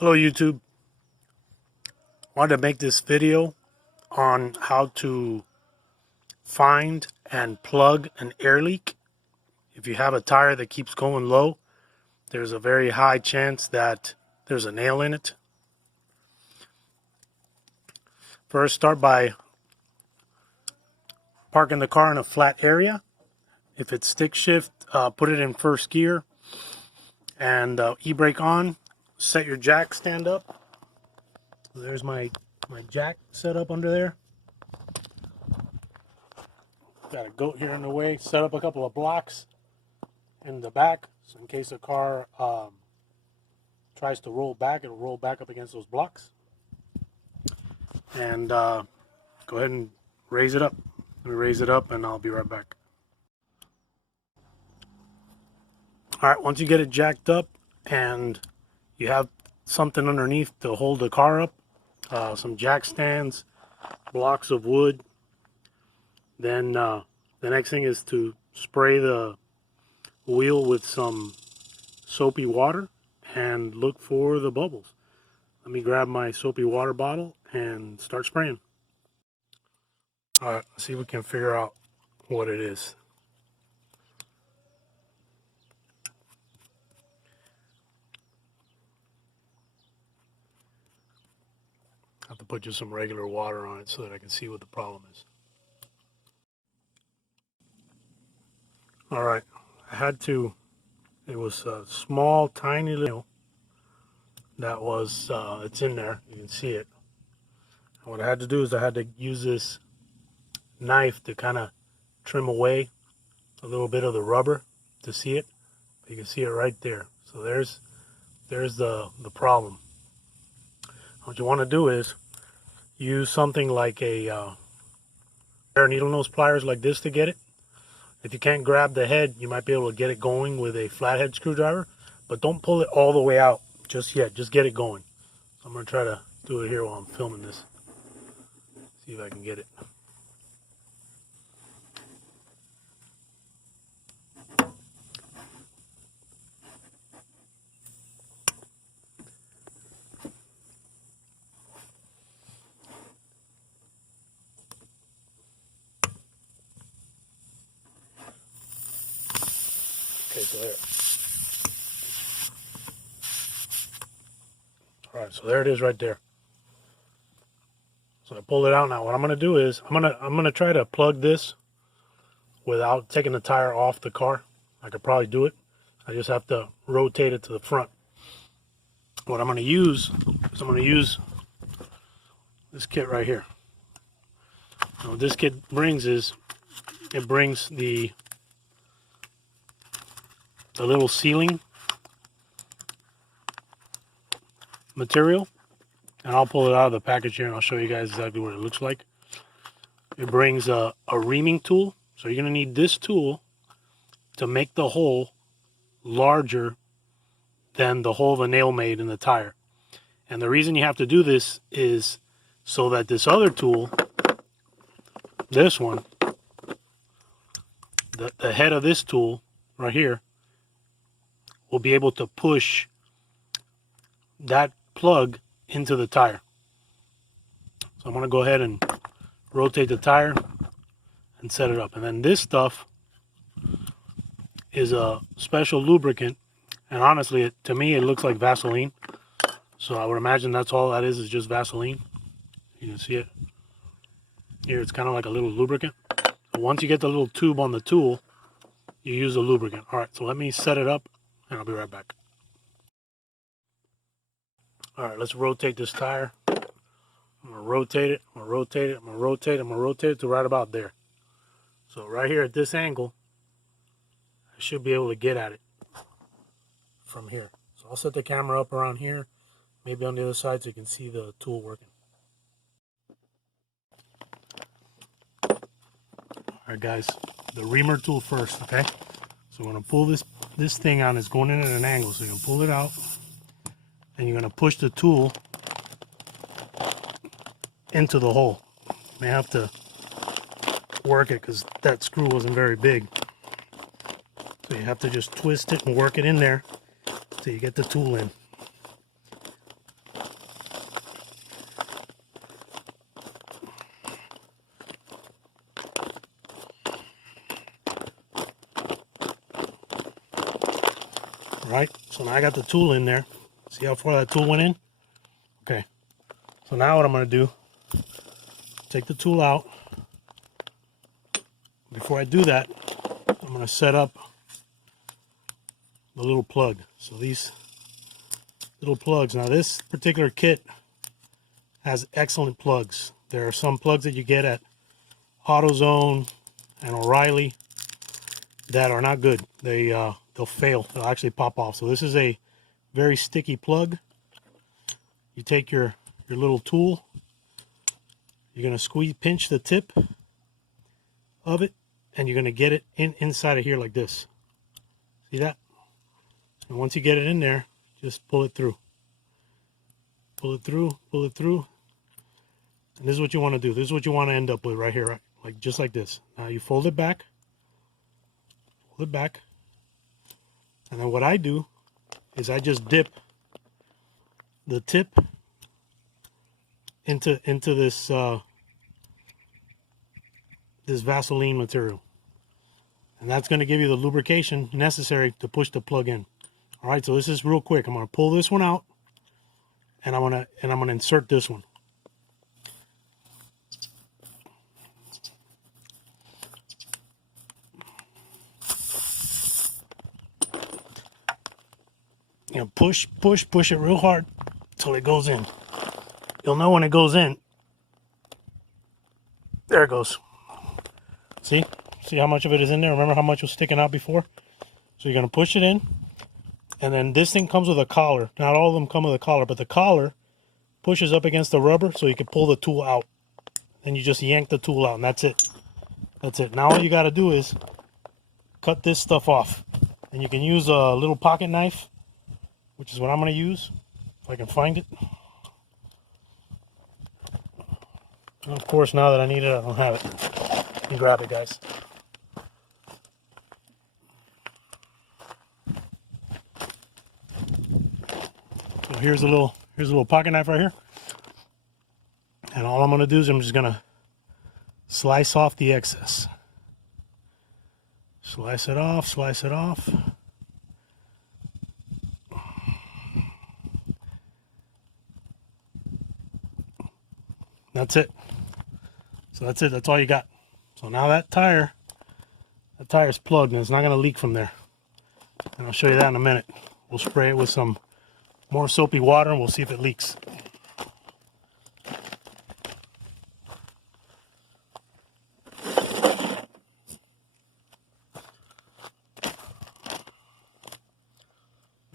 Hello YouTube. I wanted to make this video on how to find and plug an air leak. If you have a tire that keeps going low, there's a very high chance that there's a nail in it. First, start by parking the car in a flat area. If it's stick shift, put it in first gear and e-brake on. Set your jack stand up. There's my jack set up under there. Got a goat here in the way. Set up a couple of blocks in the back, so in case the car tries to roll back, it'll roll back up against those blocks. And go ahead and raise it up. Let me raise it up and I'll be right back. Alright, once you get it jacked up and you have something underneath to hold the car up, some jack stands, blocks of wood, then the next thing is to spray the wheel with some soapy water and look for the bubbles. Let me grab my soapy water bottle and start spraying. Alright, let's see if we can figure out what it is. I have to put just some regular water on it so that I can see what the problem is. Alright, I had to, it was a small tiny little that was, it's in there, you can see it. And what I had to do is I had to use this knife to kind of trim away a little bit of the rubber to see it. You can see it right there. So there's the problem. What you want to do is use something like a pair of needle nose pliers like this to get it. If you can't grab the head, you might be able to get it going with a flathead screwdriver, but don't pull it all the way out just yet. Just get it going. So I'm going to try to do it here while I'm filming this. See if I can get it. Okay, so there. Alright, so there it is right there. So I pulled it out now. What I'm gonna do is I'm gonna try to plug this without taking the tire off the car. I could probably do it. I just have to rotate it to the front. What I'm gonna use is I'm gonna use this kit right here. Now what this kit brings is it brings the little sealing material, and I'll pull it out of the package here and I'll show you guys exactly what it looks like. It brings a reaming tool, so you're going to need this tool to make the hole larger than the hole the nail made in the tire. And the reason you have to do this is so that this other tool, this one, the head of this tool right here, will be able to push that plug into the tire. So I'm going to go ahead and rotate the tire and set it up. And then this stuff is a special lubricant, and honestly, to me it looks like Vaseline. So I would imagine that's all that is just Vaseline. You can see it here. It's kind of like a little lubricant. So once you get the little tube on the tool, you use the lubricant. Alright, so let me set it up and I'll be right back. Alright, let's rotate this tire. I'm going to rotate it, I'm going to rotate it, I'm going to rotate it, I'm going to rotate it to right about there. So right here at this angle, I should be able to get at it from here. So I'll set the camera up around here, maybe on the other side so you can see the tool working. Alright guys, the reamer tool first, okay? So we're going to pull this thing out. It's going in at an angle, so you're going to pull it out and you're going to push the tool into the hole. You may have to work it because that screw wasn't very big. So you have to just twist it and work it in there till you get the tool in. All right, so now I got the tool in there. See how far that tool went in? Okay, so now what I'm going to do, take the tool out. Before I do that, I'm going to set up the little plug. So these little plugs, now this particular kit has excellent plugs. There are some plugs that you get at AutoZone and O'Reilly that are not good. They'll fail. They'll actually pop off. So this is a very sticky plug. You take your little tool. You're going to pinch the tip of it, and you're going to get it inside of here like this. See that? And once you get it in there, just pull it through. Pull it through, pull it through. And this is what you want to do. This is what you want to end up with right here, right? Like just like this. Now you fold it back. Fold it back. And then what I do is I just dip the tip into this this Vaseline material. And that's going to give you the lubrication necessary to push the plug in. All right, so this is real quick. I'm going to pull this one out, and I'm going to insert this one. You know, push it real hard till it goes in. You'll know when it goes in. There it goes. See how much of it is in there? Remember how much was sticking out before? So you're going to push it in. And then this thing comes with a collar. Not all of them come with a collar, but the collar pushes up against the rubber so you can pull the tool out. And you just yank the tool out, and that's it. That's it. Now all you got to do is cut this stuff off. And you can use a little pocket knife, which is what I'm going to use, if I can find it. And of course, now that I need it, I don't have it. Let me grab it, guys. So here's a little pocket knife right here. And all I'm going to do is I'm just going to slice off the excess. Slice it off, slice it off. That's it. So that's it. That's all you got. So now that tire's plugged, and it's not going to leak from there. And I'll show you that in a minute. We'll spray it with some more soapy water, and we'll see if it leaks.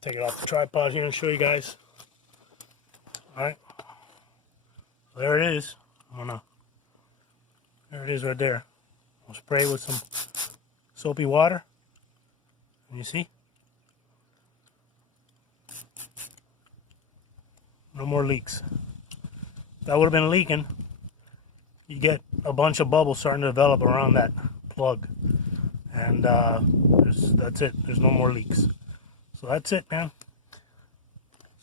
Take it off the tripod here and show you guys. All right. There it is. Oh no. There it is right there. We'll spray with some soapy water. And you see? No more leaks. If that would have been leaking, you get a bunch of bubbles starting to develop around that plug. And that's it. There's no more leaks. So that's it, man.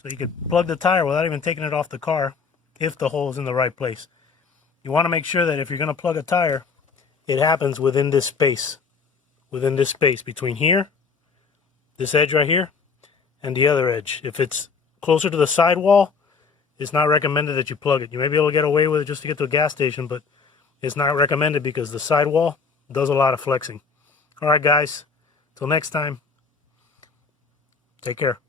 So you could plug the tire without even taking it off the car if the hole is in the right place. You want to make sure that if you're going to plug a tire, it happens within this space. Within this space between here, this edge right here, and the other edge. If it's closer to the sidewall, it's not recommended that you plug it. You may be able to get away with it just to get to a gas station, but it's not recommended because the sidewall does a lot of flexing. All right, guys. Till next time. Take care.